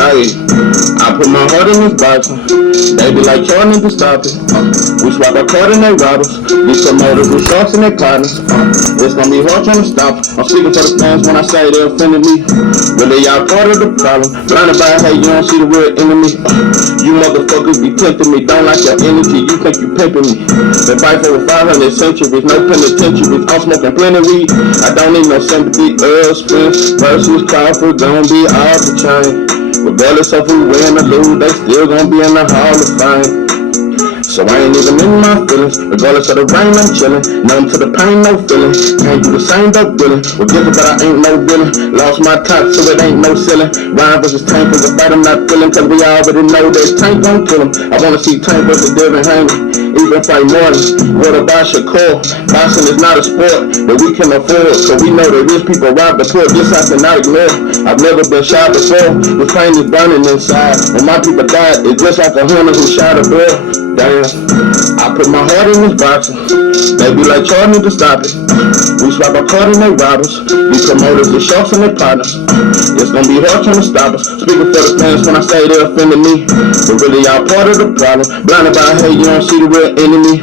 Ayy, I put my heart in this boxing. They be like, y'all need to stop it. We swap our card and they rob us. These promoters with sharks and their partners. It's gonna be hard trying to stop us. I'm speaking for the fans when I say they offended me. Really, y'all part of the problem. Blinded by hate, you don't see the real enemy. You motherfuckers be tempting me. Don't like your energy, you think you pimping me. Been fight for 500 centuries, no penitentiaries. I'm smoking plenty weed. I don't need no sympathy. Spin versus Crawford, gon' be off the chain. Regardless of who win or lose, they still gon' be in the Hall of Fame. So I ain't even in my feelings. Regardless of the rain, I'm chillin'. Numb to the pain, no feeling. Can't do the same, dope dealing. Forgiven, but I ain't no villain. Lost my top, so it ain't no ceiling. Ryan versus Tank is a fight I'm not feeling. Cause we already know that Tank gon' kill him. I wanna see Tank versus Devin Haney. Even fight Morton. What about Shakur? Boxing is not a sport that we can afford. So we know that rich people rob the poor. This I cannot ignore. I've never been shot before. The pain is burning inside. When my people died, it's just like a hunter who shot a bear. Damn, I put my heart in this boxing. They be like, y'all need to stop it. We swap our card and they rob us. These promoters, the sharks and their partners. It's gonna be hard trying to stop us. Speaking for the fans when I say they offended me. But really, y'all part of the problem. Blinded by hate, you don't see the real enemy.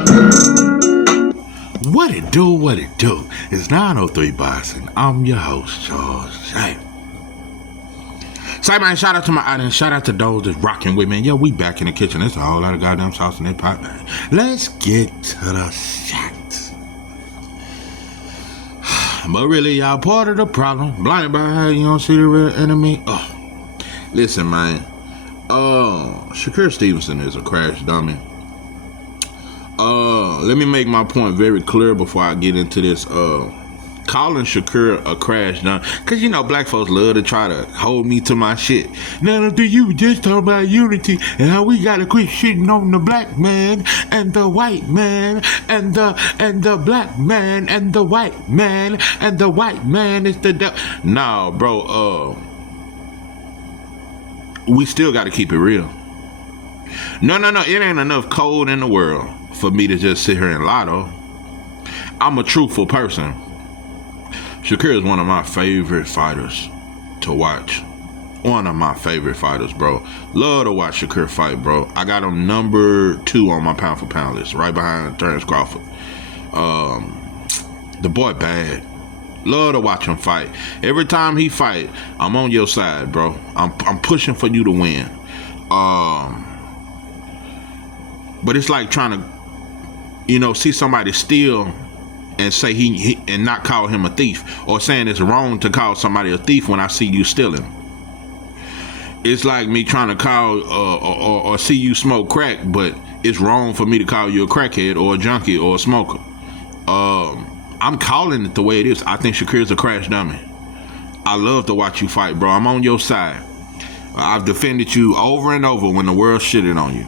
What it do, what it do? It's 903 Boxing. I'm your host, Charles J. Say, man, shout out to my audience. Shout out to those that's rocking with me. Yo, we back in the kitchen. There's a whole lot of goddamn sauce in that pot, man. Let's get to the shot. But really, y'all part of the problem. Blinded by how you don't see the real enemy. Listen, man. Shakur Stevenson is a crash dummy. Let me make my point very clear before I get into this. Calling Shakur a crash dummy, cause you know black folks love to try to hold me to my shit. Now, do you just talk about unity and how we gotta quit shitting on the black man and the white man and the black man and the white man and the white man is the devil? No, bro. We still gotta keep it real. No. It ain't enough cold in the world for me to just sit here and lie, though. I'm a truthful person. Shakur is one of my favorite fighters to watch. One of my favorite fighters, bro. Love to watch Shakur fight, bro. I got him number 2 on my pound for pound list, right behind Terrence Crawford. The boy bad. Love to watch him fight. Every time he fight, I'm on your side, bro. I'm pushing for you to win. But it's like trying to, see somebody steal and say he and not call him a thief, or saying it's wrong to call somebody a thief when I see you stealing. It's like me trying to call or see you smoke crack, but it's wrong for me to call you a crackhead or a junkie or a smoker. I'm calling it the way it is. I think Shakur's a crash dummy. I love to watch you fight, bro. I'm on your side. I've defended you over and over when the world shitted on you.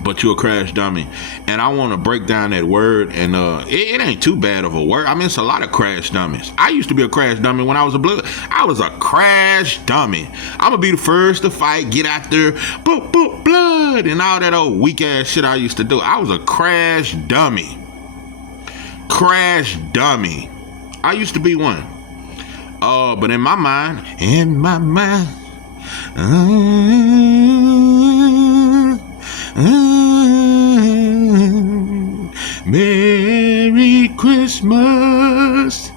But you're a crash dummy. And I want to break down that word. And it ain't too bad of a word. I mean, it's a lot of crash dummies. I used to be a crash dummy when I was a blood. I was a crash dummy. I'm going to be the first to fight, get out there, boop, boop, blood, and all that old weak ass shit I used to do. I was a crash dummy. Crash dummy. I used to be one. But in my mind, Merry Christmas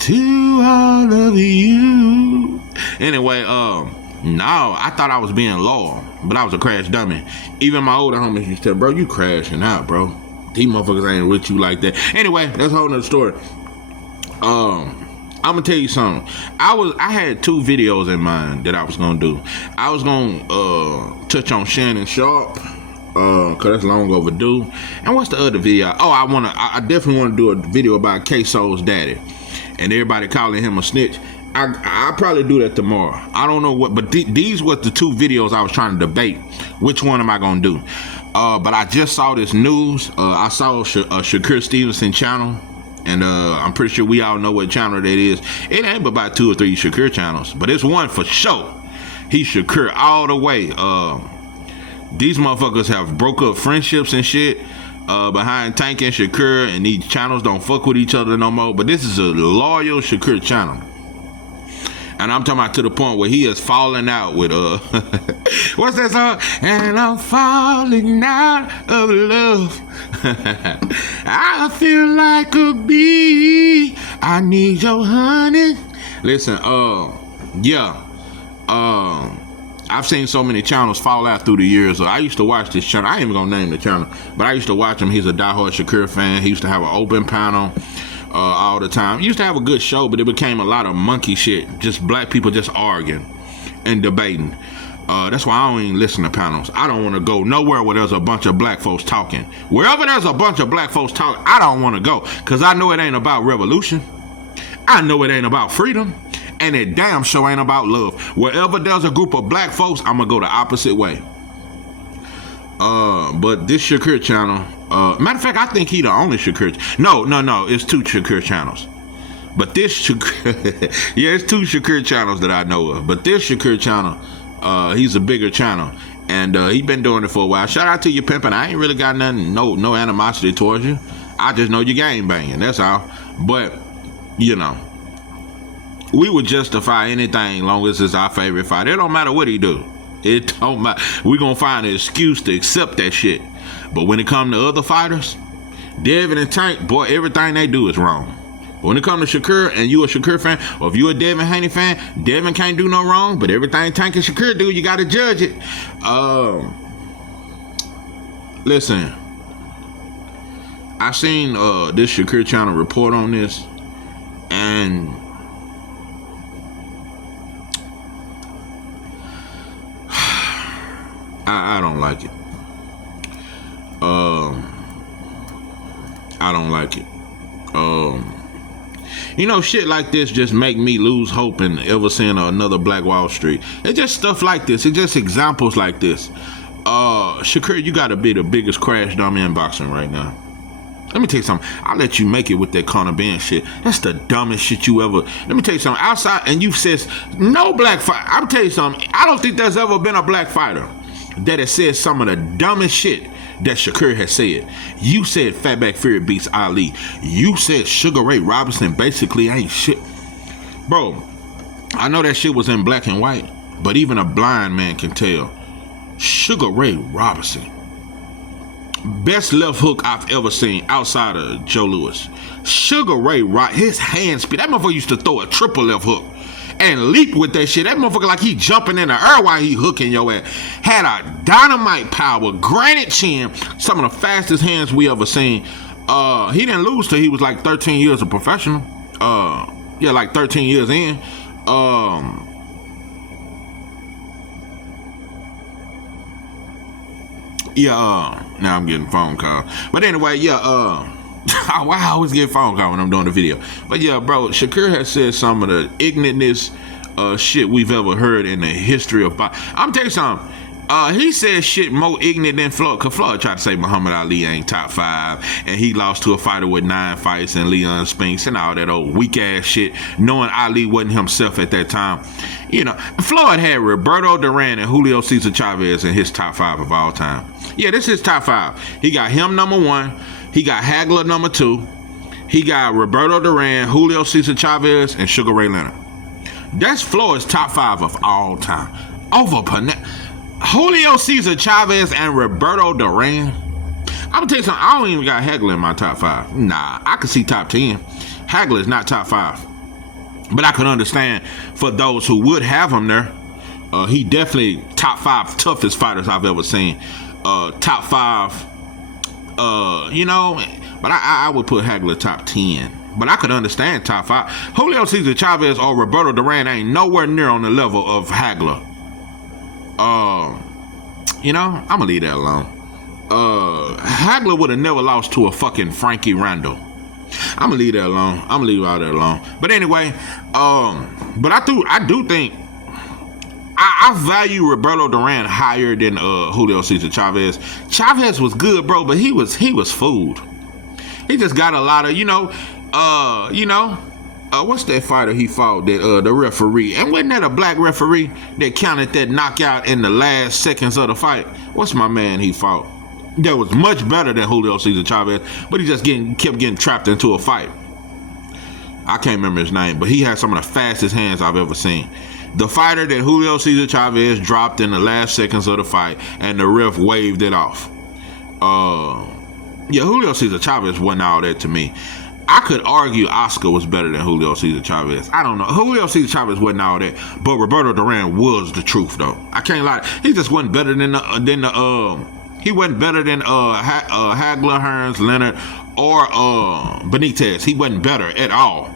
to all of you. Anyway, no, I thought I was being loyal, but I was a crash dummy. Even my older homies used to tell, bro, you crashing out, bro. These motherfuckers ain't with you like that. Anyway, that's a whole nother story. I'm gonna tell you something. I had 2 videos in mind that I was gonna do. I was gonna touch on Shannon Sharp, cause that's long overdue. And what's the other video? Oh, I definitely want to do a video about K-Soul's daddy and everybody calling him a snitch. I'll probably do that tomorrow. I don't know what, but these were the 2 videos I was trying to debate. Which one am I gonna do? But I just saw this news. I saw a Shakur Stevenson channel. And I'm pretty sure we all know what channel that is. It ain't but about 2 or 3 Shakur channels, but it's one for sure. He's Shakur all the way. These motherfuckers have broke up friendships and shit behind Tank and Shakur, and these channels don't fuck with each other no more. But this is a loyal Shakur channel. And I'm talking about to the point where he is falling out with what's that song? And I'm falling out of love. I feel like a bee. I need your honey. Listen, I've seen so many channels fall out through the years. I used to watch this channel. I ain't even gonna name the channel, but I used to watch him. He's a diehard Shakur fan. He used to have an open panel all the time. He used to have a good show, but it became a lot of monkey shit. Just black people just arguing and debating. That's why I don't even listen to panels. I don't want to go nowhere where there's a bunch of black folks talking. Wherever there's a bunch of black folks talking, I don't want to go, because I know it ain't about revolution. I know it ain't about freedom. And it damn sure ain't about love. Wherever there's a group of black folks, I'm going to go the opposite way. But this Shakur channel, matter of fact, I think he the only Shakur. No, it's two Shakur channels. But this Shakur, yeah, it's two Shakur channels that I know of. But this Shakur channel, he's a bigger channel, and he been doing it for a while. Shout out to you, pimpin'. I ain't really got nothing, no animosity towards you. I just know you game banging. That's all. But you know, we would justify anything long as it's our favorite fighter. It don't matter what he do. It don't matter. We gonna find an excuse to accept that shit. But when it come to other fighters, Devin and Tank, boy, everything they do is wrong. But when it come to Shakur, and you a Shakur fan, or if you a Devin Haney fan, Devin can't do no wrong, but everything Tank and Shakur do, you gotta judge it. Listen, I seen this Shakur channel report on this, and I don't like it. I don't like it. You know, shit like this just make me lose hope in ever seeing another Black Wall Street. It's just stuff like this. It's just examples like this. Shakur, you gotta be the biggest crash dummy in boxing right now. Let me tell you something. I'll let you make it with that Conor Ben shit. That's the dumbest shit you ever. Let me tell you something. Outside, and you says no black fighter. I'll tell you something. I don't think there's ever been a black fighter that has said some of the dumbest shit that Shakur has said. You said Fatback Fury beats Ali. You said Sugar Ray Robinson basically ain't shit. Bro, I know that shit was in black and white, but even a blind man can tell. Sugar Ray Robinson, best left hook I've ever seen outside of Joe Louis. Sugar Ray his hand speed. That motherfucker used to throw a triple left hook and leap with that shit. That motherfucker like he jumping in the air while he hooking your ass. Had a dynamite power, granite chin, some of the fastest hands we ever seen. He didn't lose till he was like 13 years a professional. Yeah, like 13 years in. Now I'm getting phone calls. But anyway, I always get phone calls when I'm doing the video. But yeah, bro, Shakur has said some of the ignorantest shit we've ever heard in the history of boxing. I'm telling you something. He said shit more ignorant than Floyd. Cause Floyd tried to say Muhammad Ali ain't top 5, and he lost to a fighter with 9 fights and Leon Spinks and all that old weak ass shit, knowing Ali wasn't himself at that time. You know, Floyd had Roberto Duran and Julio Cesar Chavez in his top 5 of all time. Yeah, this is top 5. He got him number 1. He got Hagler number 2. He got Roberto Duran, Julio Cesar Chavez, and Sugar Ray Leonard. That's Floyd's top 5 of all time. Over Julio Cesar Chavez and Roberto Duran. I'm gonna tell you something. I don't even got Hagler in my top 5. Nah, I could see top 10. Hagler is not top 5, but I can understand for those who would have him there. He definitely top 5 toughest fighters I've ever seen. Top 5. You know, but I would put Hagler top 10. But I could understand top 5. Julio Cesar Chavez or Roberto Duran ain't nowhere near on the level of Hagler. You know, I'm gonna leave that alone. Hagler would have never lost to a fucking Frankie Randall. I'm gonna leave that alone. I'm gonna leave all that alone. But anyway, but I do think I value Roberto Duran higher than Julio Cesar Chavez. Chavez was good, bro, but he was fooled. He just got a lot of, what's that fighter he fought that the referee, and wasn't that a black referee that counted that knockout in the last seconds of the fight? What's my man he fought that was much better than Julio Cesar Chavez, but he just kept getting trapped into a fight. I can't remember his name, but he had some of the fastest hands I've ever seen. The fighter that Julio Cesar Chavez dropped in the last seconds of the fight, and the ref waved it off. Yeah, Julio Cesar Chavez wasn't all that to me. I could argue Oscar was better than Julio Cesar Chavez. I don't know. Julio Cesar Chavez wasn't all that, but Roberto Duran was the truth, though. I can't lie. He just wasn't better than he wasn't better than Hagler, Hearns, Leonard, or Benitez. He wasn't better at all.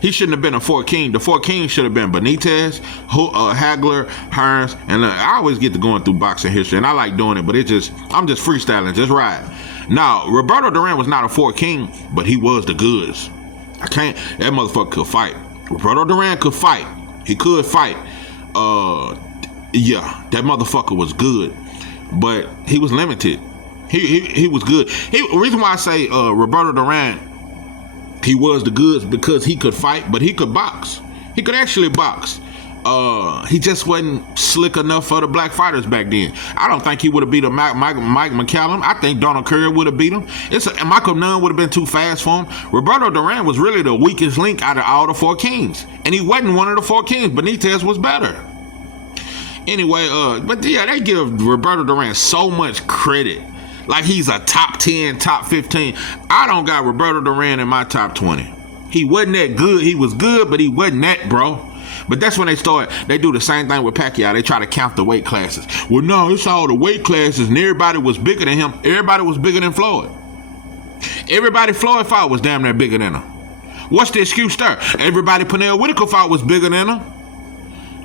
He shouldn't have been a four king. The four kings should have been Benitez, Hagler, Hearns, and I always get to going through boxing history, and I like doing it, but I'm just freestyling, just ride. Now, Roberto Duran was not a four king, but he was the goods. That motherfucker could fight. Roberto Duran could fight. He could fight. Yeah, that motherfucker was good, but he was limited. He was good. The reason why I say Roberto Duran, he was the goods, because he could fight, but he could box. He could actually box. He just wasn't slick enough for the black fighters back then. I don't think he would have beat Mike McCallum. I think Donald Curry would have beat him. Michael Nunn would have been too fast for him. Roberto Duran was really the weakest link out of all the four kings, and he wasn't one of the four kings. Benitez was better. Anyway, but yeah, they give Roberto Duran so much credit. Like he's a top 10, top 15. I don't got Roberto Duran in my top 20. He wasn't that good. He was good, but he wasn't that, bro. But that's when they do the same thing with Pacquiao. They try to count the weight classes. Well, no, it's all the weight classes, and everybody was bigger than him. Everybody was bigger than Floyd. Everybody Floyd fought was damn near bigger than him. What's the excuse there? Everybody Pernell Whitaker fought was bigger than him.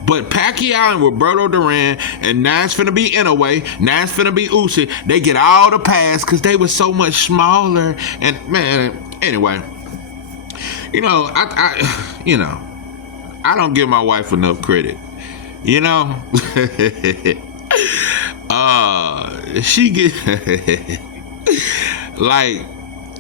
But Pacquiao and Roberto Duran, and now it's finna be Inoue, now it's finna be Usyk, they get all the pass because they were so much smaller. And man, anyway, I don't give my wife enough credit. She get like,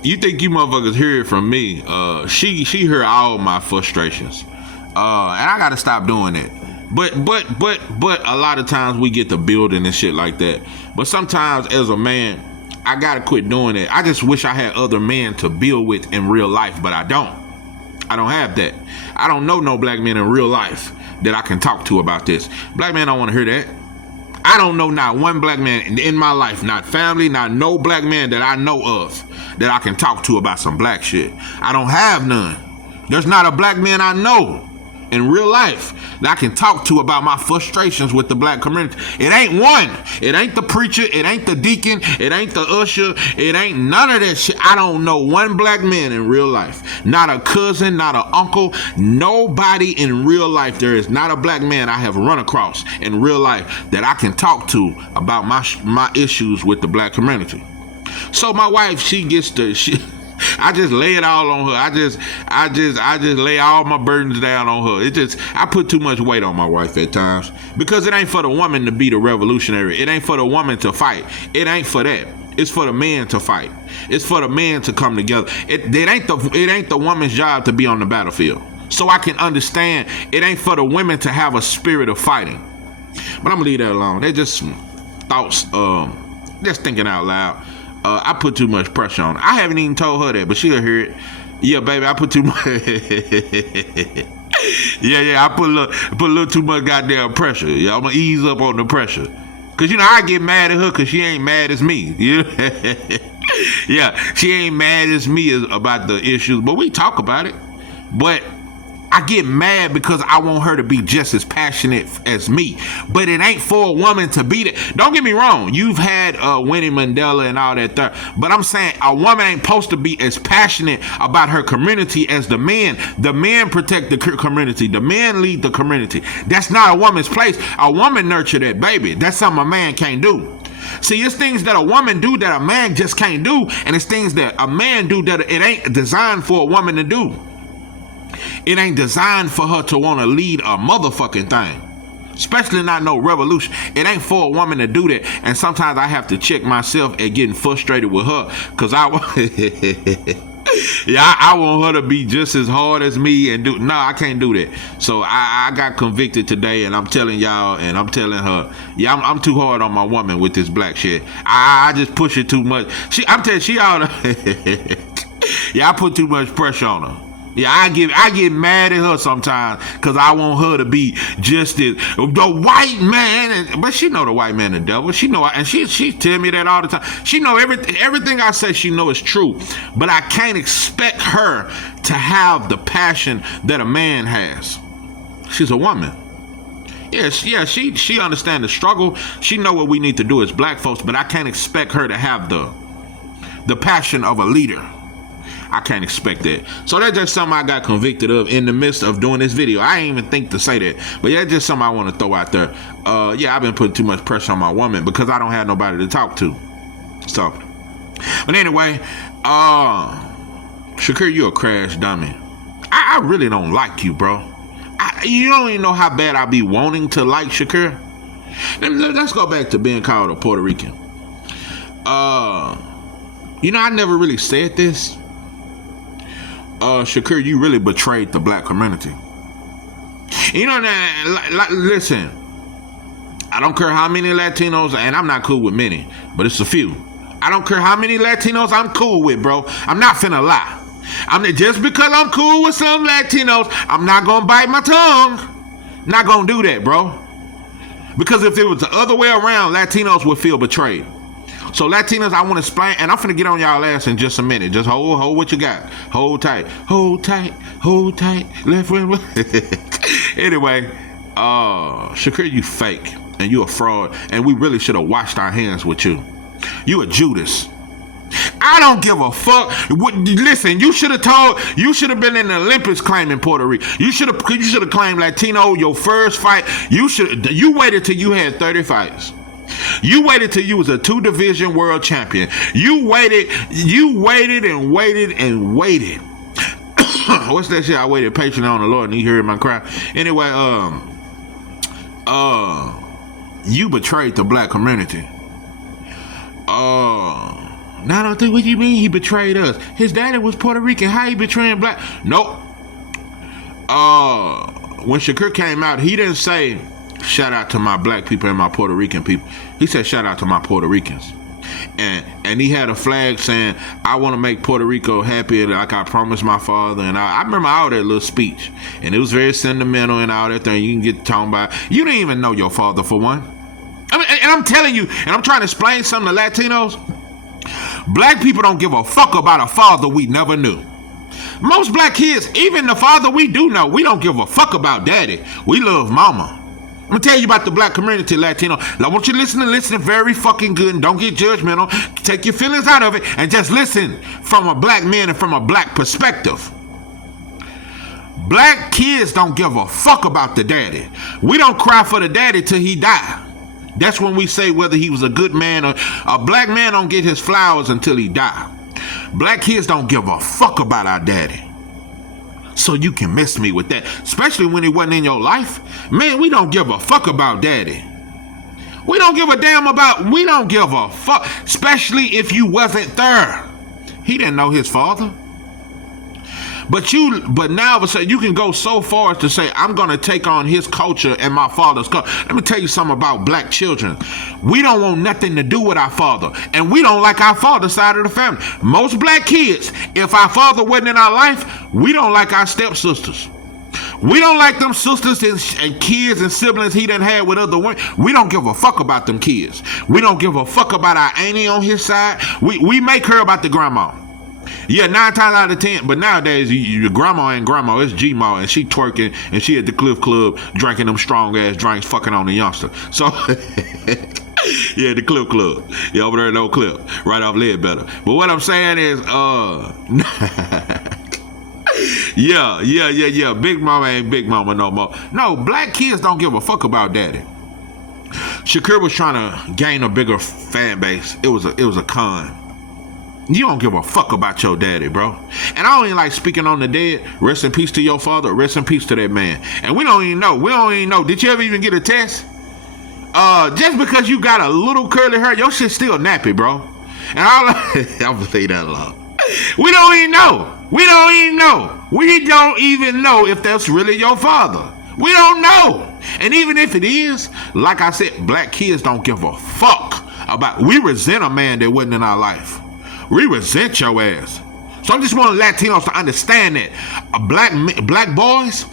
you think you motherfuckers hear it from me? She heard all my frustrations, and I gotta stop doing it. But a lot of times we get to building and shit like that. But sometimes as a man, I gotta quit doing it. I just wish I had other men to build with in real life, but I don't. I don't have that. I don't know no black men in real life that I can talk to about this. Black men don't want to hear that. I don't know not one black man in my life, not family, not no black man that I know of that I can talk to about some black shit. I don't have none. There's not a black man I know in real life that I can talk to about my frustrations with the black community. It ain't one. It ain't the preacher. It ain't the deacon. It ain't the usher. It ain't none of that shit. I don't know one black man in real life. Not a cousin, not an uncle. Nobody in real life. There is not a black man I have run across in real life that I can talk to about my issues with the black community. So my wife, I just lay it all on her. I just lay all my burdens down on her. I put too much weight on my wife at times, because it ain't for the woman to be the revolutionary. It ain't for the woman to fight. It ain't for that. It's for the man to fight. It's for the man to come together. It ain't the woman's job to be on the battlefield. So I can understand it ain't for the women to have a spirit of fighting. But I'm gonna leave that alone. They're just thoughts, just thinking out loud. I put too much pressure on her. I haven't even told her that, but she'll hear it. Yeah, baby, I put too much. I put a little too much goddamn pressure. Yeah, I'm gonna ease up on the pressure, cause I get mad at her cause she ain't mad as me. Yeah, she ain't mad as me about the issues, but we talk about it. But I get mad because I want her to be just as passionate as me. But it ain't for a woman to be that. Don't get me wrong. You've had Winnie Mandela and all that there. But I'm saying a woman ain't supposed to be as passionate about her community as the man. The man protect the community. The man lead the community. That's not a woman's place. A woman nurture that baby. That's something a man can't do. See, it's things that a woman do that a man just can't do. And it's things that a man do that it ain't designed for a woman to do. It ain't designed for her to want to lead a motherfucking thing. Especially not no revolution. It ain't for a woman to do that. And sometimes I have to check myself at getting frustrated with her. Because I want her to be just as hard as me and do. No, I can't do that. So I got convicted today, and I'm telling y'all, and I'm telling her, yeah, I'm too hard on my woman with this black shit. I just push it too much. I'm telling she out. Yeah, I put too much pressure on her. Yeah, I get mad at her sometimes because I want her to be just as the white man, but she know the white man the devil. She know, and she tell me that all the time. She know everything I say. She know is true, but I can't expect her to have the passion that a man has. She's a woman. Yes, yeah, she understand the struggle. She know what we need to do as black folks, but I can't expect her to have the passion of a leader. I can't expect that. So that's just something I got convicted of in the midst of doing this video. I ain't even think to say that, but yeah, just something I want to throw out there. Yeah, I've been putting too much pressure on my woman because I don't have nobody to talk to. So, but anyway, Shakur, you a crash dummy. I really don't like you, bro. You don't even know how bad I be wanting to like Shakur. Let's go back to being called a Puerto Rican. You know, I never really said this. Shakur, you really betrayed the black community. You know that, listen, I don't care how many Latinos, and I'm not cool with many, but it's a few. I don't care how many Latinos I'm cool with, bro. I'm not finna lie. Just because I'm cool with some Latinos, I'm not gonna bite my tongue. Not gonna do that, bro. Because if it was the other way around, Latinos would feel betrayed. So Latinos, I want to explain, and I'm finna get on y'all ass in just a minute. Just hold what you got. Hold tight. Hold tight. Hold tight. Left wing. Anyway, Shakur, you fake. And you a fraud. And we really should have washed our hands with you. You a Judas. I don't give a fuck. Listen, you should have been in the Olympics claiming Puerto Rico. You should have claimed Latino your first fight. You waited till you had 30 fights. You waited till you was a 2-division world champion. You waited and waited. What's that shit? I waited patiently on the Lord and he heard my cry. Anyway, you betrayed the black community. Now I don't think what you mean he betrayed us. His daddy was Puerto Rican. How he betraying black? Nope. When Shakur came out, he didn't say shout out to my black people and my Puerto Rican people. He said shout out to my Puerto Ricans. And he had a flag saying, I want to make Puerto Rico happy like I promised my father. And I remember all that little speech. And it was very sentimental and all that thing. You can get talking about. You didn't even know your father for one. I mean, and I'm telling you, and I'm trying to explain something to Latinos. Black people don't give a fuck about a father we never knew. Most black kids, even the father we do know, we don't give a fuck about daddy. We love mama. I'm gonna tell you about the black community, Latino. I want you to listen very fucking good and don't get judgmental. Take your feelings out of it and just listen from a black man and from a black perspective. Black kids don't give a fuck about the daddy. We don't cry for the daddy till he die. That's when we say whether he was a good man or a black man don't get his flowers until he die. Black kids don't give a fuck about our daddy. So you can miss me with that, especially when he wasn't in your life. Man, we don't give a fuck about daddy. We don't give a fuck, especially if you wasn't there. He didn't know his father. But now all of a sudden you can go so far as to say, I'm going to take on his culture and my father's culture. Let me tell you something about black children. We don't want nothing to do with our father. And we don't like our father's side of the family. Most black kids, if our father wasn't in our life, we don't like our stepsisters. We don't like them sisters and kids and siblings he done had with other women. We don't give a fuck about them kids. We don't give a fuck about our auntie on his side. We make her about the grandma. Yeah, 9 times out of 10. But nowadays, your grandma ain't grandma. It's G-Ma, and she twerking, and she at the Cliff Club drinking them strong-ass drinks, fucking on the youngster. So, yeah, the Cliff Club. Yeah, over there in Oak Cliff, right off Ledbetter. But what I'm saying is, yeah. Big Mama ain't Big Mama no more. No, black kids don't give a fuck about daddy. Shakur was trying to gain a bigger fan base. It was a con. You don't give a fuck about your daddy, bro. And I don't even like speaking on the dead. Rest in peace to your father. Rest in peace to that man. And we don't even know. Did you ever even get a test? Just because you got a little curly hair, your shit's still nappy, bro. And I'm gonna say that a lot. We don't even know. We don't even know if that's really your father. We don't know. And even if it is, like I said, black kids don't give a fuck about. We resent a man that wasn't in our life. We resent your ass. So I just want Latinos to understand that black boys,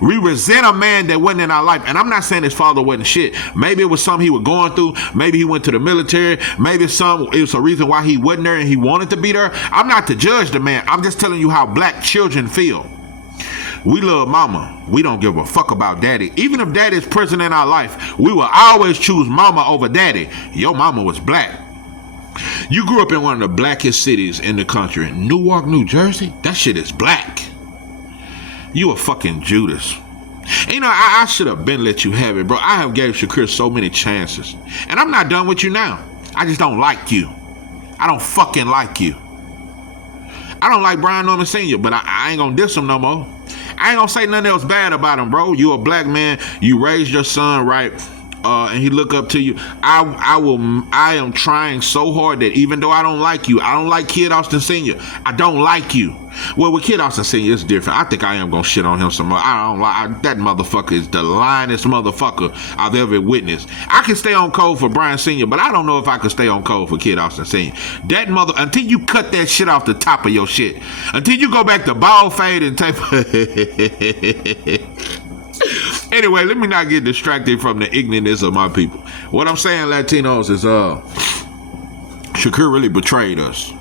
we resent a man that wasn't in our life. And I'm not saying his father wasn't shit. Maybe it was something he was going through. Maybe he went to the military. Maybe it was a reason why he wasn't there and he wanted to be there. I'm not to judge the man. I'm just telling you how black children feel. We love mama. We don't give a fuck about daddy. Even if daddy is present in our life, we will always choose mama over daddy. Your mama was black. You grew up in one of the blackest cities in the country, Newark, New Jersey. That shit is black. You a fucking Judas. And you know, I should have been let you have it, bro. I have gave Shakur so many chances. And I'm not done with you now. I just don't like you. I don't fucking like you. I don't like Brian Norman Sr., but I ain't gonna diss him no more. I ain't gonna say nothing else bad about him, bro. You a black man. You raised your son right. And he look up to you. I am trying so hard that even though I don't like you, I don't like Kid Austin Sr. I don't like you. Well, with Kid Austin Sr., it's different. I think I am gonna shit on him some more. I don't like that motherfucker. Is the lyingest motherfucker I've ever witnessed. I can stay on code for Brian Sr., but I don't know if I can stay on code for Kid Austin Sr. That mother, until you cut that shit off the top of your shit, until you go back to ball fade and tape. Anyway, let me not get distracted from the ignorance of my people. What I'm saying, Latinos, is Shakur really betrayed us.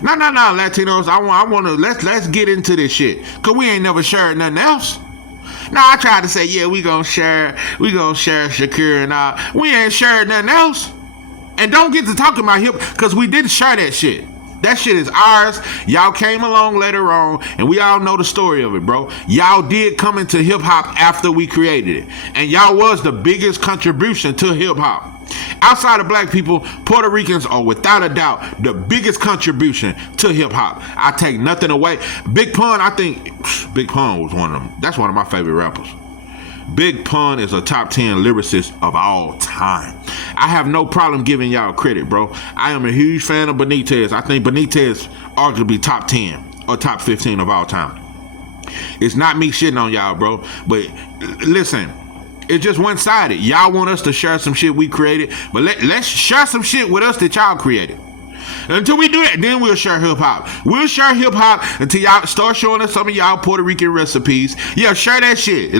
No, Latinos, I want to let's get into this shit, cause we ain't never shared nothing else. Now I tried to say, yeah, we gonna share Shakur and all. We ain't shared nothing else. And don't get to talking about hip, cause we didn't share that shit. That shit is ours. Y'all came along later on, and we all know the story of it, bro. Y'all did come into hip-hop after we created it. And y'all was the biggest contribution to hip-hop. Outside of black people, Puerto Ricans are without a doubt the biggest contribution to hip-hop. I take nothing away. Big Pun, I think Big Pun was one of them. That's one of my favorite rappers. Big Pun is a top 10 lyricist of all time. I have no problem giving y'all credit, bro. I am a huge fan of Benitez. I think Benitez arguably top 10 or top 15 of all time. It's not me shitting on y'all, bro. But listen, it's just one-sided. Y'all want us to share some shit we created, but let's share some shit with us that y'all created. Until we do that, then we'll share hip-hop. We'll share hip-hop until y'all start showing us some of y'all Puerto Rican recipes. Yeah, share that shit.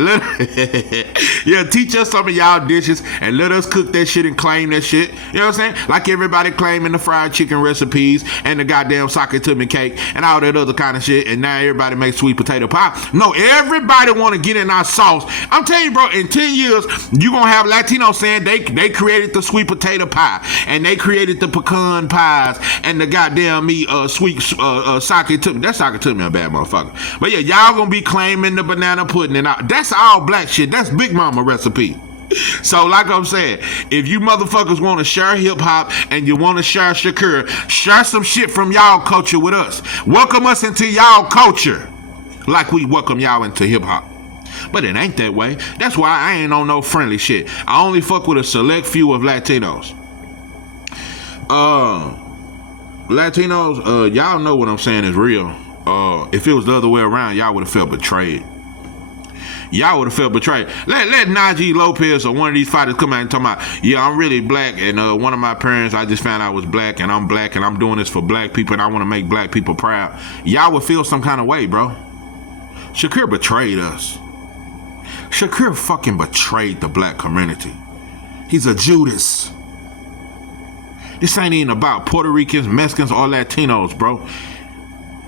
Yeah, teach us some of y'all dishes and let us cook that shit and claim that shit. You know what I'm saying? Like everybody claiming the fried chicken recipes and the goddamn socket to me cake and all that other kind of shit. And now everybody makes sweet potato pie. No, everybody want to get in our sauce. I'm telling you, bro, in 10 years, you going to have Latinos saying they created the sweet potato pie and they created the pecan pies and the goddamn sweet socket to me. That socket to me a bad motherfucker. But yeah, y'all gonna be claiming the banana pudding and all. That's all black shit. That's Big Mama recipe. So like I'm saying, if you motherfuckers want to share hip hop and you want to share Shakur, share some shit from y'all culture with us. Welcome us into y'all culture like we welcome y'all into hip hop. But it ain't that way. That's why I ain't on no friendly shit. I only fuck with a select few of Latinos. Latinos, y'all know what I'm saying is real. If it was the other way around, y'all would have felt betrayed. Y'all would have felt betrayed. Let Najee Lopez or one of these fighters come out and talk about, yeah, I'm really black, and one of my parents, I just found out was black, and I'm doing this for black people, and I want to make black people proud. Y'all would feel some kind of way, bro. Shakur betrayed us. Shakur fucking betrayed the black community. He's a Judas. This ain't even about Puerto Ricans, Mexicans, or Latinos, bro.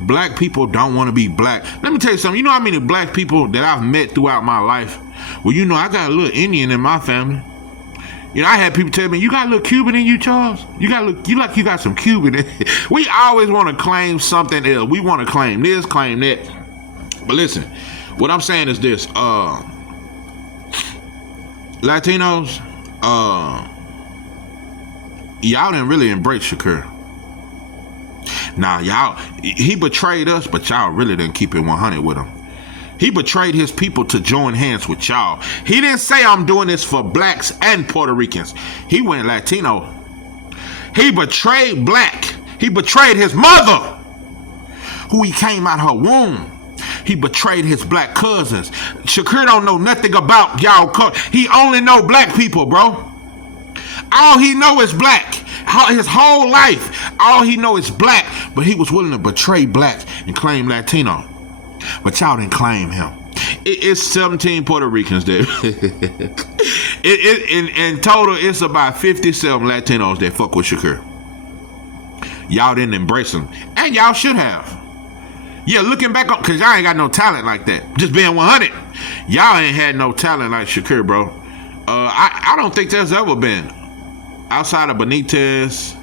Black people don't want to be black. Let me tell you something. You know how many black people that I've met throughout my life? Well, you know, I got a little Indian in my family. You know, I had people tell me, you got a little Cuban in you, Charles? You got some Cuban in you. We always want to claim something else. We want to claim this, claim that. But listen, what I'm saying is this. Latinos, y'all didn't really embrace Shakur. Nah, y'all, he betrayed us, but y'all really didn't keep it 100 with him. He betrayed his people to join hands with y'all. He didn't say, I'm doing this for blacks and Puerto Ricans. He went Latino. He betrayed black. He betrayed his mother, who he came out her womb. He betrayed his black cousins. Shakur don't know nothing about y'all. He only know black people, bro. All he know is black. His whole life, all he know is black, but he was willing to betray blacks and claim Latino. But y'all didn't claim him. It's 17 Puerto Ricans there. In total, it's about 57 Latinos that fuck with Shakur. Y'all didn't embrace him, and y'all should have. Yeah, looking back on, cause y'all ain't got no talent like that. Just being 100, y'all ain't had no talent like Shakur, bro. I don't think there's ever been, outside of Benitez,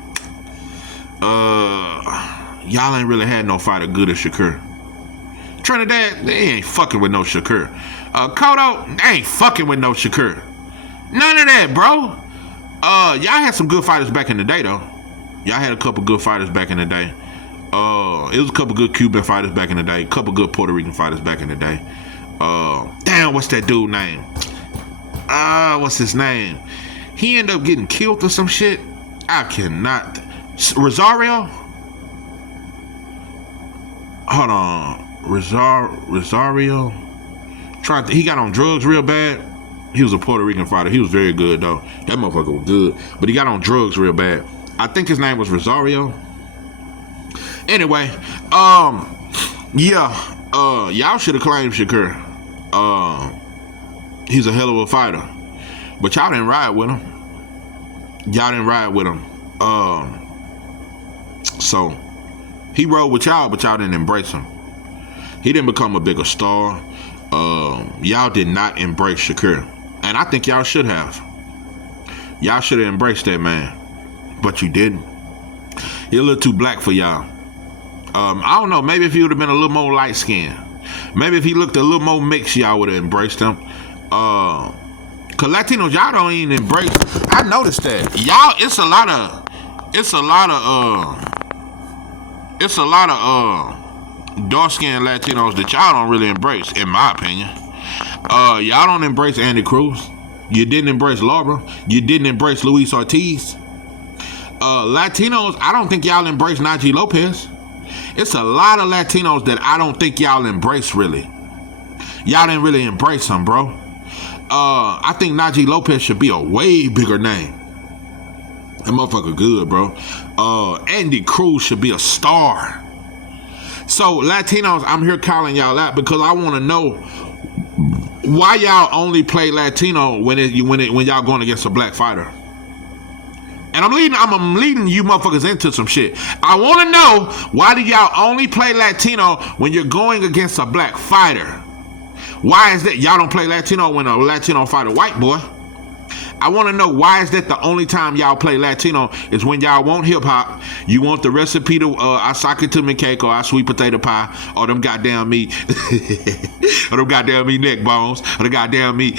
y'all ain't really had no fighter good as Shakur. Trinidad, they ain't fucking with no Shakur. Cotto, they ain't fucking with no Shakur. None of that, bro. Y'all had some good fighters back in the day, though. Y'all had a couple good fighters back in the day. It was a couple good Cuban fighters back in the day. A couple good Puerto Rican fighters back in the day. Damn, what's that dude name? What's his name? He ended up getting killed or some shit. I cannot. Rosario? Hold on. Rosario? He got on drugs real bad. He was a Puerto Rican fighter. He was very good, though. That motherfucker was good. But he got on drugs real bad. I think his name was Rosario. Anyway, y'all should have claimed Shakur. He's a hell of a fighter. But y'all didn't ride with him. So, he rode with y'all, but y'all didn't embrace him. He didn't become a bigger star. Y'all did not embrace Shakur. And I think y'all should have. Y'all should have embraced that man. But you didn't. He a little too black for y'all. I don't know. Maybe if he would have been a little more light skinned. Maybe if he looked a little more mixed, y'all would have embraced him. Cause Latinos, y'all don't even embrace. I noticed that. Y'all, it's a lot of dark-skinned Latinos that y'all don't really embrace, in my opinion. Y'all don't embrace Andy Cruz. You didn't embrace Laura. You didn't embrace Luis Ortiz. Latinos, I don't think y'all embrace Najee Lopez. It's a lot of Latinos that I don't think y'all embrace, really. Y'all didn't really embrace them, bro. I think Najee Lopez should be a way bigger name. That motherfucker good, bro. Andy Cruz should be a star. So, Latinos, I'm here calling y'all out because I want to know why y'all only play Latino when y'all going against a black fighter. And I'm leading you motherfuckers into some shit. I want to know, why do y'all only play Latino when you're going against a black fighter? Why is that? Y'all don't play Latino when a Latino fight a white boy. I want to know, why is that the only time y'all play Latino is when y'all want hip hop, you want the recipe to I sock it to me cake, or I sweet potato pie, or them goddamn meat, or them goddamn meat neck bones, or the goddamn meat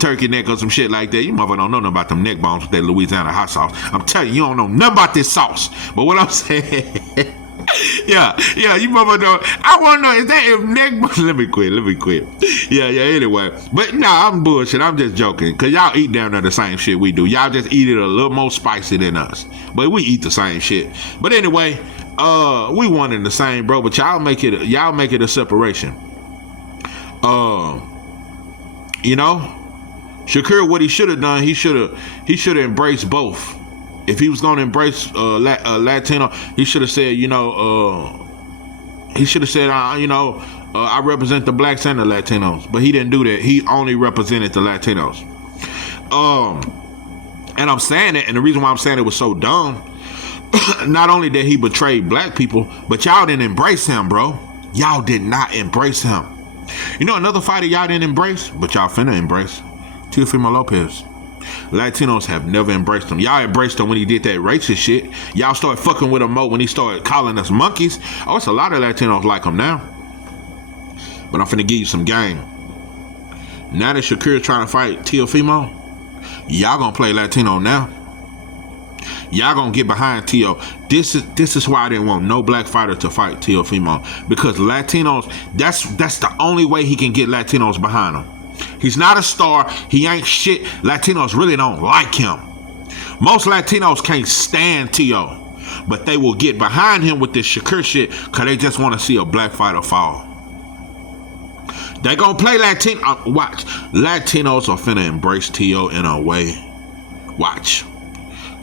turkey neck or some shit like that. You motherfucker don't know nothing about them neck bones with that Louisiana hot sauce. I'm telling you, you don't know nothing about this sauce. But what I'm saying, yeah, you motherfucker don't. I want to know, is that if neck? Let me quit. Yeah. Anyway, but nah, I'm bullshit. I'm just joking, cause y'all eat down there the same shit we do. Y'all just eat it a little more spicy than us, but we eat the same shit. But anyway, we one in the same, bro. But y'all make it a separation. You know, Shakur, what he should have done, he should have embraced both. If he was going to embrace Latino, he should have said, I represent the blacks and the Latinos. But he didn't do that. He only represented the Latinos. And I'm saying it, and the reason why I'm saying it was so dumb, not only did he betray black people, but y'all didn't embrace him, bro. Y'all did not embrace him. You know another fighter y'all didn't embrace, but y'all finna embrace? Teofimo Lopez. Latinos have never embraced him. Y'all embraced him when he did that racist shit. Y'all started fucking with him more when he started calling us monkeys. Oh, it's a lot of Latinos like him now. But I'm finna give you some game. Now that Shakur is trying to fight Teofimo, y'all gonna play Latino now. Y'all gonna get behind Teo. This is why I didn't want no black fighter to fight Teofimo, because Latinos, that's the only way he can get Latinos behind him. He's not a star. He ain't shit. Latinos really don't like him. Most Latinos can't stand Teo, but they will get behind him with this Shakur shit because they just want to see a black fighter fall. They gonna play Latino. Watch. Latinos are finna embrace Teo in a way. Watch.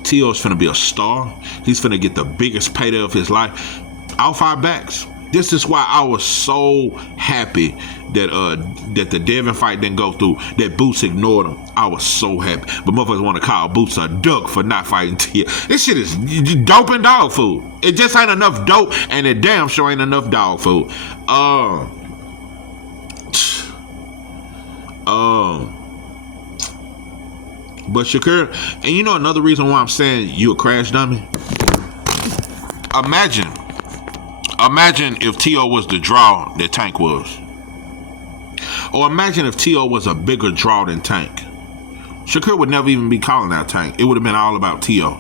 T.O.'s finna be a star. He's finna get the biggest payday of his life. All 5 backs. This is why I was so happy that the Devin fight didn't go through, that Boots ignored him. I was so happy. But motherfuckers want to call Boots a duck for not fighting T.O. This shit is dope and dog food. It just ain't enough dope, and it damn sure ain't enough dog food. But Shakur, and you know another reason why I'm saying you a crash dummy? Imagine if T.O. was the draw that Tank was. Or imagine if T.O. was a bigger draw than Tank. Shakur would never even be calling out Tank. It would have been all about T.O.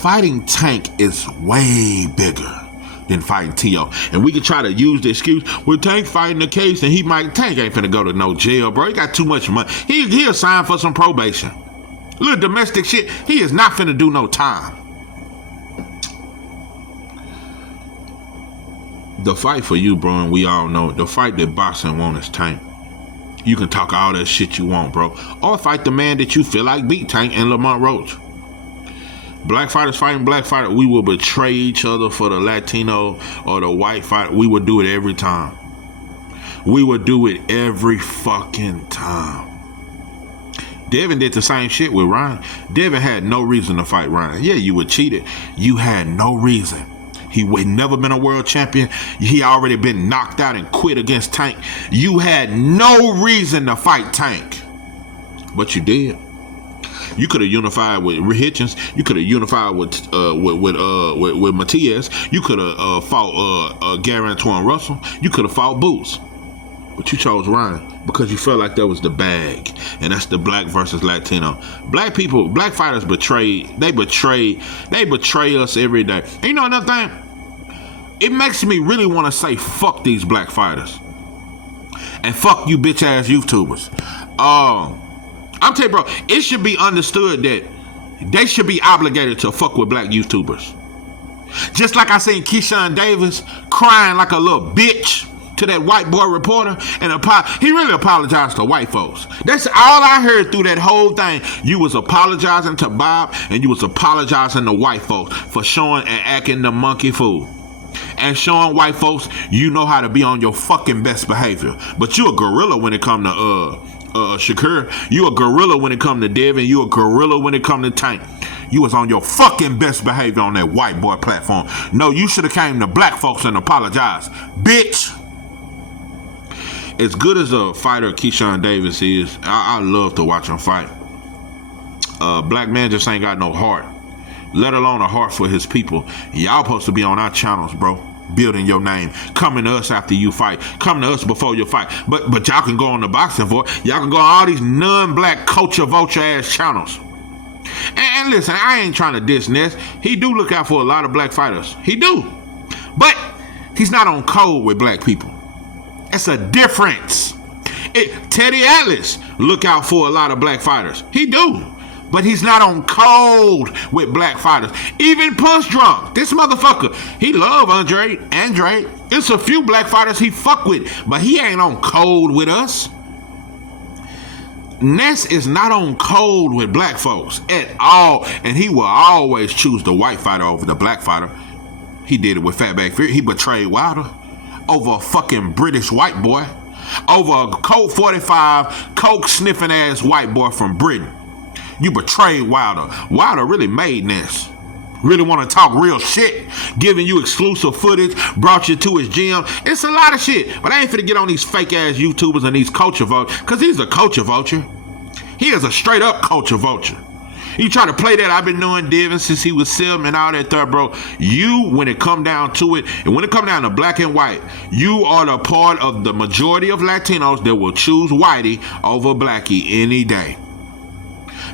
Fighting Tank is way bigger than fighting T.O. And we can try to use the excuse, well, Tank fighting the case and Tank ain't finna go to no jail, bro. He got too much money. He'll sign for some probation. Little domestic shit. He is not finna do no time. The fight for you, bro, and we all know it, the fight that boxing wants is Tank. You can talk all that shit you want, bro. Or fight the man that you feel like beat Tank and Lamont Roach. Black fighters fighting black fighters, we will betray each other for the Latino or the white fighter. We would do it every time. We would do it every fucking time. Devin did the same shit with Ryan. Devin had no reason to fight Ryan. Yeah, you were cheated. You had no reason. He had never been a world champion. He already been knocked out and quit against Tank. You had no reason to fight Tank. But you did. You could have unified with Hitchens. You could have unified with Matias. You could have fought Gary Antoine Russell. You could have fought Boots. But you chose Ryan because you felt like that was the bag. And that's the black versus Latino. Black people, black fighters betray us every day. And you know another thing? It makes me really want to say fuck these black fighters. And fuck you bitch ass YouTubers. I'm telling you, bro, it should be understood that they should be obligated to fuck with black YouTubers. Just like I seen Keyshawn Davis crying like a little bitch to that white boy reporter, and he really apologized to white folks. That's all I heard through that whole thing. You was apologizing to Bob, and you was apologizing to white folks for showing and acting the monkey fool. And showing white folks you know how to be on your fucking best behavior. But you a gorilla when it come to Shakur. You a gorilla when it come to Devin. You a gorilla when it come to Tank. You was on your fucking best behavior on that white boy platform. No, you should have came to black folks and apologized, bitch. As good as a fighter Keyshawn Davis is, I love to watch him fight. Black man just ain't got no heart, let alone a heart for his people. Y'all supposed to be on our channels, bro, building your name, coming to us after you fight, coming to us before you fight. But y'all can go on the boxing for it. Y'all can go on all these non-black culture vulture ass channels. And listen, I ain't trying to diss Ness. He do look out for a lot of black fighters. He do. But he's not on code with black people. It's a difference. Teddy Atlas look out for a lot of black fighters. He do. But he's not on code with black fighters. Even Punch Drunk, this motherfucker, he love Andre. It's a few black fighters he fuck with, but he ain't on code with us. Ness is not on code with black folks at all, and he will always choose the white fighter over the black fighter. He did it with Fatback Fury. He betrayed Wilder over a fucking British white boy, over a Colt 45 coke sniffing ass white boy from Britain. You betrayed Wilder. Wilder really made Ness. Really want to talk real shit, giving you exclusive footage, brought you to his gym. It's a lot of shit. But I ain't finna get on these fake ass YouTubers and these culture vultures, because he's a culture vulture. He is a straight up culture vulture. You try to play that I've been knowing Devin since he was 7 and all that stuff, bro. You, when it come down to it, and when it come down to black and white, you are the part of the majority of Latinos that will choose whitey over blackie any day.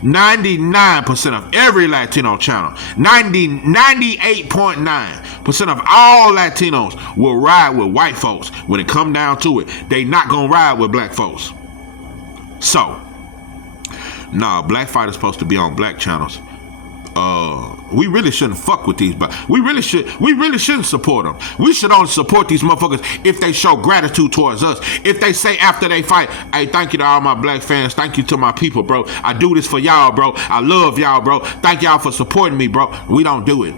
99% of every Latino channel, 98.9% of all Latinos will ride with white folks. When it come down to it, they not gonna ride with black folks. So, nah, black fighters supposed to be on black channels. We really shouldn't fuck with these, but we really shouldn't support them. We should only support these motherfuckers if they show gratitude towards us. If they say after they fight, hey, thank you to all my black fans, thank you to my people, bro. I do this for y'all, bro. I love y'all, bro. Thank y'all for supporting me, bro. We don't do it.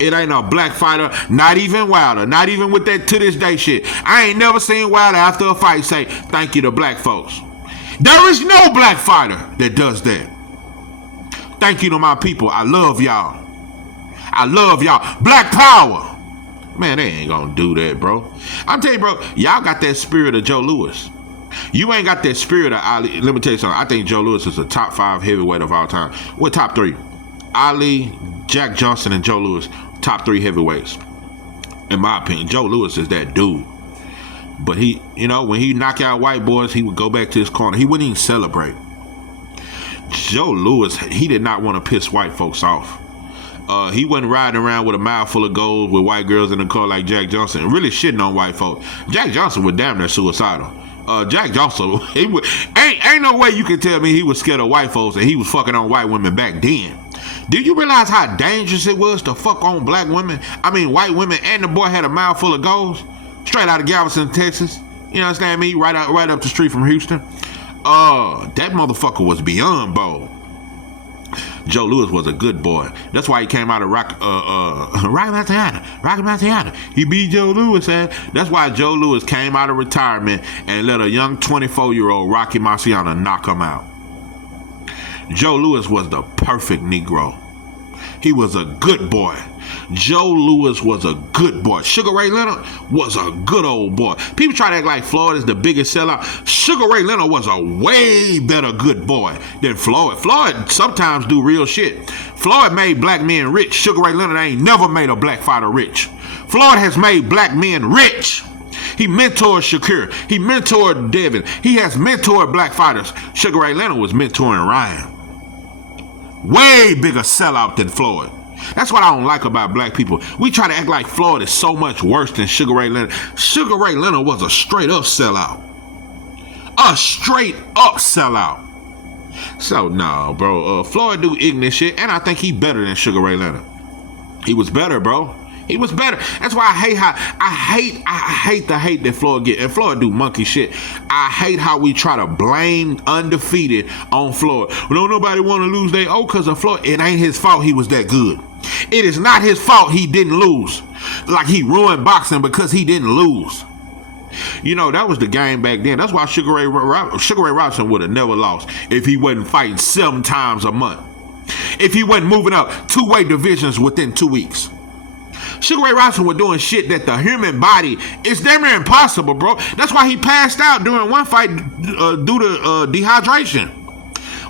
It ain't a black fighter, not even Wilder, not even with that to this day shit. I ain't never seen Wilder after a fight say, thank you to black folks. There is no black fighter that does that. Thank you to my people. I love y'all. I love y'all. Black power. Man, they ain't gonna do that, bro. I'm telling you, bro, y'all got that spirit of Joe Louis. You ain't got that spirit of Ali. Let me tell you something. I think Joe Louis is the top 5 heavyweight of all time. What top 3? Ali, Jack Johnson, and Joe Louis. Top 3 heavyweights. In my opinion, Joe Louis is that dude. But he, when he knock out white boys, he would go back to his corner. He wouldn't even celebrate. Joe Louis, he did not want to piss white folks off. He wasn't riding around with a mouth full of gold with white girls in the car like Jack Johnson, really shitting on white folks. Jack Johnson was damn near suicidal. Jack Johnson, ain't no way you can tell me he was scared of white folks and he was fucking on white women back then. Do you realize how dangerous it was to fuck on black women? I mean, white women, and the boy had a mouth full of gold, straight out of Galveston, Texas. You understand me? Right up the street from Houston. That motherfucker was beyond bold. Joe Louis was a good boy. That's why he came out of Rocky Mountain. He beat Joe Louis. That's why Joe Louis came out of retirement and let a young 24-year-old Rocky Marciano knock him out. Joe Louis was the perfect Negro. He was a good boy. Joe Louis was a good boy. Sugar Ray Leonard was a good old boy. People try to act like Floyd is the biggest sellout. Sugar Ray Leonard was a way better good boy than Floyd. Floyd sometimes do real shit. Floyd made black men rich. Sugar Ray Leonard ain't never made a black fighter rich. Floyd has made black men rich. He mentored Shakur. He mentored Devin. He has mentored black fighters. Sugar Ray Leonard was mentoring Ryan. Way bigger sellout than Floyd. That's what I don't like about black people. We try to act like Floyd is so much worse than Sugar Ray Leonard. Sugar Ray Leonard was a straight up sellout. A straight up sellout. So, no, bro. Floyd do ignorant shit, and I think he better than Sugar Ray Leonard. He was better, bro. He was better. That's why I hate the hate that Floyd get. And Floyd do monkey shit. I hate how we try to blame undefeated on Floyd. Well, don't nobody want to lose their because of Floyd. It ain't his fault he was that good. It is not his fault he didn't lose. Like he ruined boxing because he didn't lose. That was the game back then. That's why Sugar Ray Robinson would have never lost if he wasn't fighting 7 times a month. If he wasn't moving up 2-weight divisions within 2 weeks. Sugar Ray Robinson was doing shit that the human body is damn near impossible, bro. That's why he passed out during one fight due to dehydration.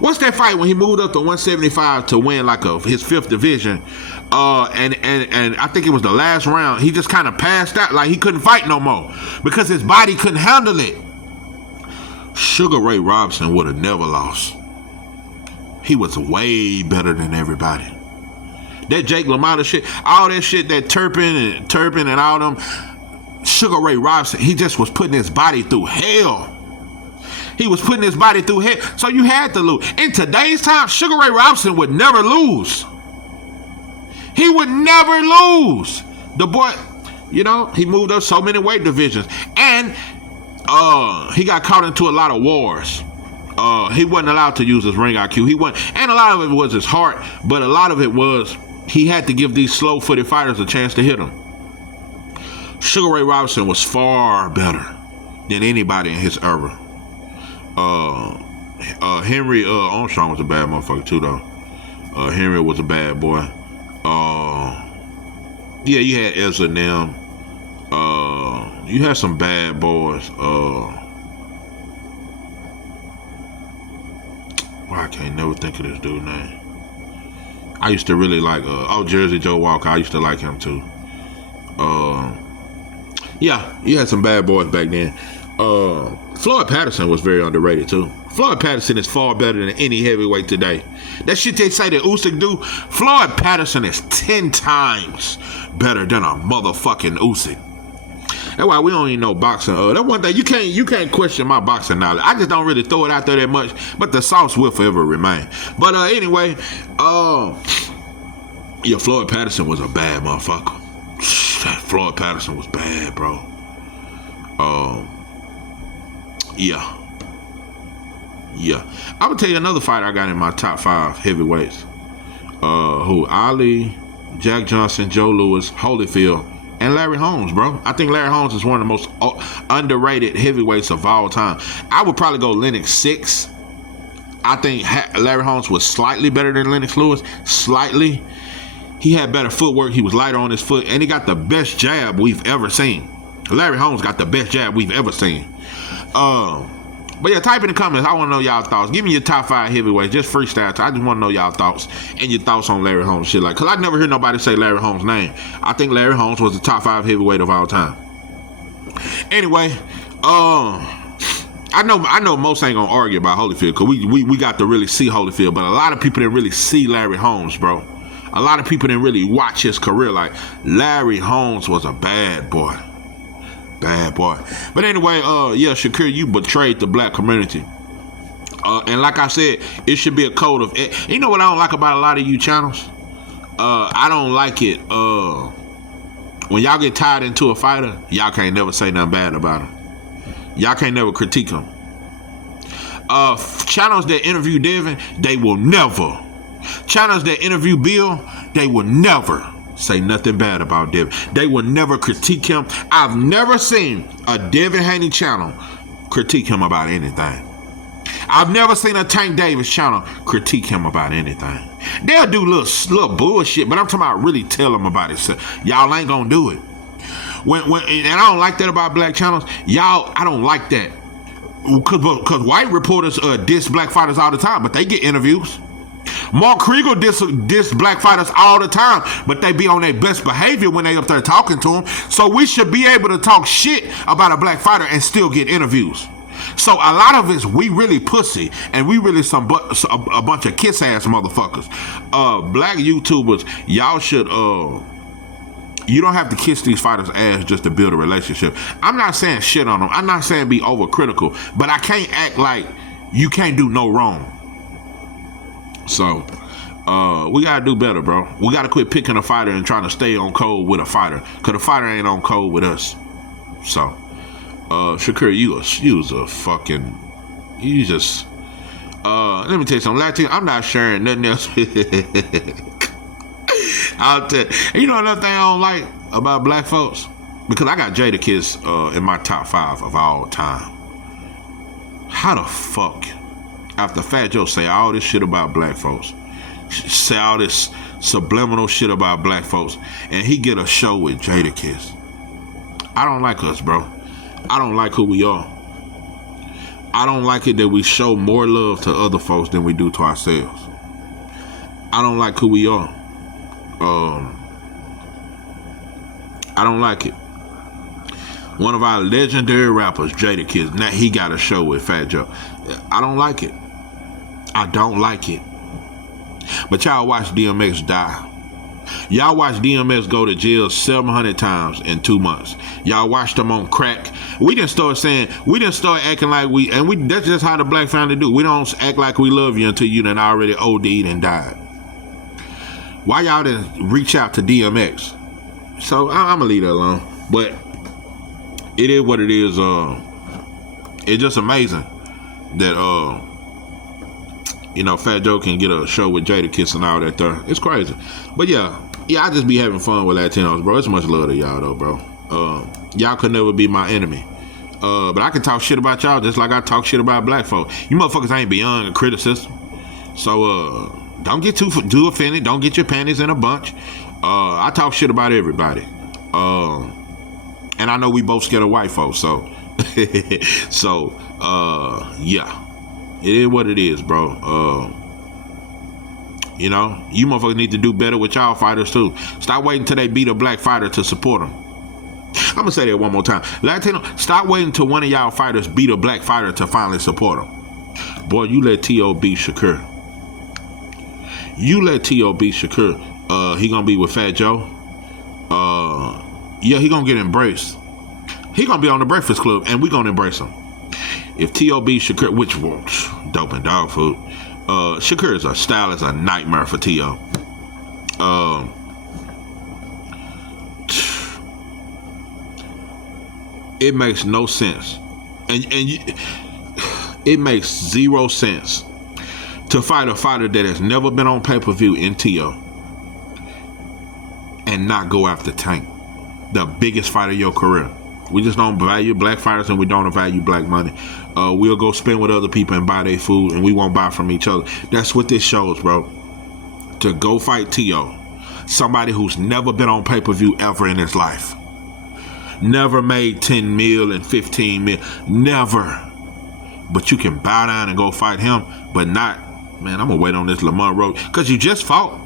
What's that fight when he moved up to 175 to win like his 5th division? And I think it was the last round. He just kind of passed out, like he couldn't fight no more because his body couldn't handle it. Sugar Ray Robinson would have never lost. He was way better than everybody. That Jake LaMotta shit, all that shit, that Turpin and all them, Sugar Ray Robinson, he just was putting his body through hell. He was putting his body through hell. So you had to lose. In today's time, Sugar Ray Robinson would never lose. He would never lose. The boy, he moved up so many weight divisions. And he got caught into a lot of wars. He wasn't allowed to use his ring IQ. And a lot of it was his heart, but a lot of it was he had to give these slow-footed fighters a chance to hit him. Sugar Ray Robinson was far better than anybody in his era. Henry Armstrong was a bad motherfucker too, though. Henry was a bad boy. Yeah, you had Ezra and them. You had some bad boys. I can't never think of this dude's name. I used to really like Jersey Joe Walker. I used to like him too. Yeah, you had some bad boys back then. Floyd Patterson was very underrated too. Floyd Patterson is far better than any heavyweight today. That shit they say that Usyk do, Floyd Patterson is 10 times better than a motherfucking Usyk. That's why we don't even know boxing. That's one thing you can't question my boxing knowledge. I just don't really throw it out there that much, but the sauce will forever remain. But anyway, Yeah, Floyd Patterson was a bad motherfucker. Floyd Patterson was bad, bro. Yeah. I'm gonna tell you another fight I got in my top 5 heavyweights. Who? Ali, Jack Johnson, Joe Louis, Holyfield, and Larry Holmes, bro. I think Larry Holmes is one of the most underrated heavyweights of all time. I would probably go Lennox 6. I think Larry Holmes was slightly better than Lennox Lewis. Slightly. He had better footwork. He was lighter on his foot. And he got the best jab we've ever seen. Larry Holmes got the best jab we've ever seen. But yeah, type in the comments. I want to know y'all thoughts. Give me your top 5 heavyweights. Just freestyle. I just want to know y'all thoughts and your thoughts on Larry Holmes. Shit, like, cause I never hear nobody say Larry Holmes' name. I think Larry Holmes was the top 5 heavyweight of all time. Anyway, I know most ain't gonna argue about Holyfield because we got to really see Holyfield, but a lot of people didn't really see Larry Holmes, bro. A lot of people didn't really watch his career. Like, Larry Holmes was a bad boy. Bad boy. But anyway, yeah, Shakur, you betrayed the black community. And like I said, it should be a code of... You know what I don't like about a lot of you channels? I don't like it. When y'all get tied into a fighter, y'all can't never say nothing bad about him. Y'all can't never critique him. Channels that interview Devin, they will never. Channels that interview Bill, they will never say nothing bad about Devin. They will never critique him. I've never seen a Devin Haney channel critique him about anything. I've never seen a Tank Davis channel critique him about anything. They'll do little bullshit, but I'm talking about really tell them about it. So y'all ain't gonna do it. And I don't like that about black channels. Y'all, I don't like that. Cause white reporters diss black fighters all the time, but they get interviews. Mark Kriegel diss black fighters all the time, but they be on their best behavior when they up there talking to them. So we should be able to talk shit about a black fighter and still get interviews. So a lot of it's we really pussy and we really a bunch of kiss ass motherfuckers. Black YouTubers, y'all should you don't have to kiss these fighters' ass just to build a relationship. I'm not saying shit on them. I'm not saying be overcritical, but I can't act like you can't do no wrong. So, we gotta do better, bro. We gotta quit picking a fighter and trying to stay on code with a fighter, cause the fighter ain't on code with us. So, Shakur, you was a fucking, you just, let me tell you something. Latino, I'm not sharing nothing else. I'll tell you know another thing I don't like about black folks, because I got Jadakiss in my top 5 of all time. How the fuck? After Fat Joe say all this shit about black folks, say all this subliminal shit about black folks, and he get a show with Jadakiss. I don't like us, bro. I don't like who we are. I don't like it that we show more love to other folks than we do to ourselves. I don't like who we are. I don't like it. One of our legendary rappers, Jadakiss, now he got a show with Fat Joe. I don't like it. I don't like it. But y'all watch DMX die. Y'all watch DMX go to jail 700 times in 2 months. Y'all watched him on crack. We didn't start acting like that's just how the black family do. We don't act like we love you until you done already OD'd and died. Why y'all didn't reach out to DMX? So I'm gonna leave that alone. But it is what it is. It's just amazing that Fat Joe can get a show with Jadakiss and all that there. It's crazy. But yeah, I just be having fun with Latinos, bro. It's much love to y'all though, bro. Y'all could never be my enemy. But I can talk shit about y'all just like I talk shit about black folk. You motherfuckers ain't beyond criticism. So don't get too offended. Don't get your panties in a bunch. I talk shit about everybody. And I know we both scared of white folks, so yeah. It is what it is, bro. You motherfuckers need to do better with y'all fighters too. Stop waiting till they beat a black fighter to support them. I'm gonna say that one more time. Latino, stop waiting till one of y'all fighters beat a black fighter to finally support them. Boy, you let T.O. beat Shakur. You let T.O. beat Shakur. He gonna be with Fat Joe. Yeah, he gonna get embraced. He gonna be on the Breakfast Club, and we gonna embrace him. If T.O. beat Shakur, which dope and dog food. Shakur is a style is a nightmare for T.O. It makes no sense, and it makes zero sense to fight a fighter that has never been on pay-per-view in TO and not go after Tank, the biggest fight of your career. We just don't value black fighters, and we don't value black money. We'll go spend with other people and buy their food, and we won't buy from each other. That's what this shows, bro. To go fight TO, somebody who's never been on pay-per-view ever in his life, never made 10 mil and 15 mil, never. But you can bow down and go fight him, but not, man, I'm gonna wait on this Lamont Roach, because you just fought.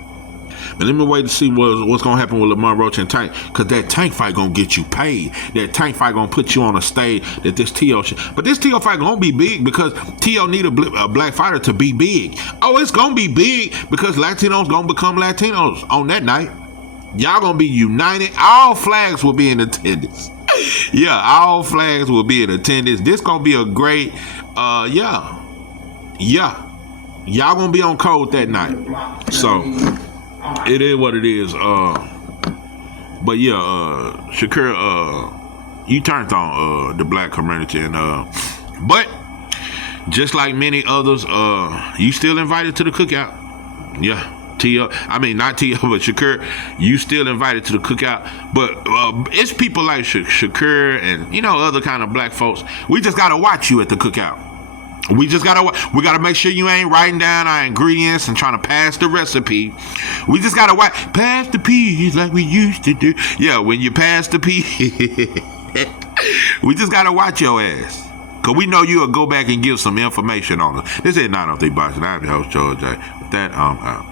But let me wait to see what's gonna happen with Lamont Roach and Tank, because that Tank fight gonna get you paid. That Tank fight gonna put you on a stage that this TO shit. But this TO fight gonna be big, because TO need a black fighter to be big. Oh, it's gonna be big because Latinos gonna become Latinos on that night. Y'all gonna be united. All flags will be in attendance. Yeah, all flags will be in attendance. This gonna be a great, yeah. Y'all gonna be on code that night. So it is what it is. But yeah, Shakur, you turned on the black community, and but just like many others, you still invited to the cookout. Yeah. I mean, not T.O., but Shakur, you still invited to the cookout. But it's people like Shakur and, other kind of black folks. We just got to watch you at the cookout. We got to make sure you ain't writing down our ingredients and trying to pass the recipe. We just got to pass the peas like we used to do. Yeah, when you pass the peas, we just got to watch your ass. Because we know you'll go back and give some information on us. This is 903 Boxing. I'm your host, George J. With that, I'm out.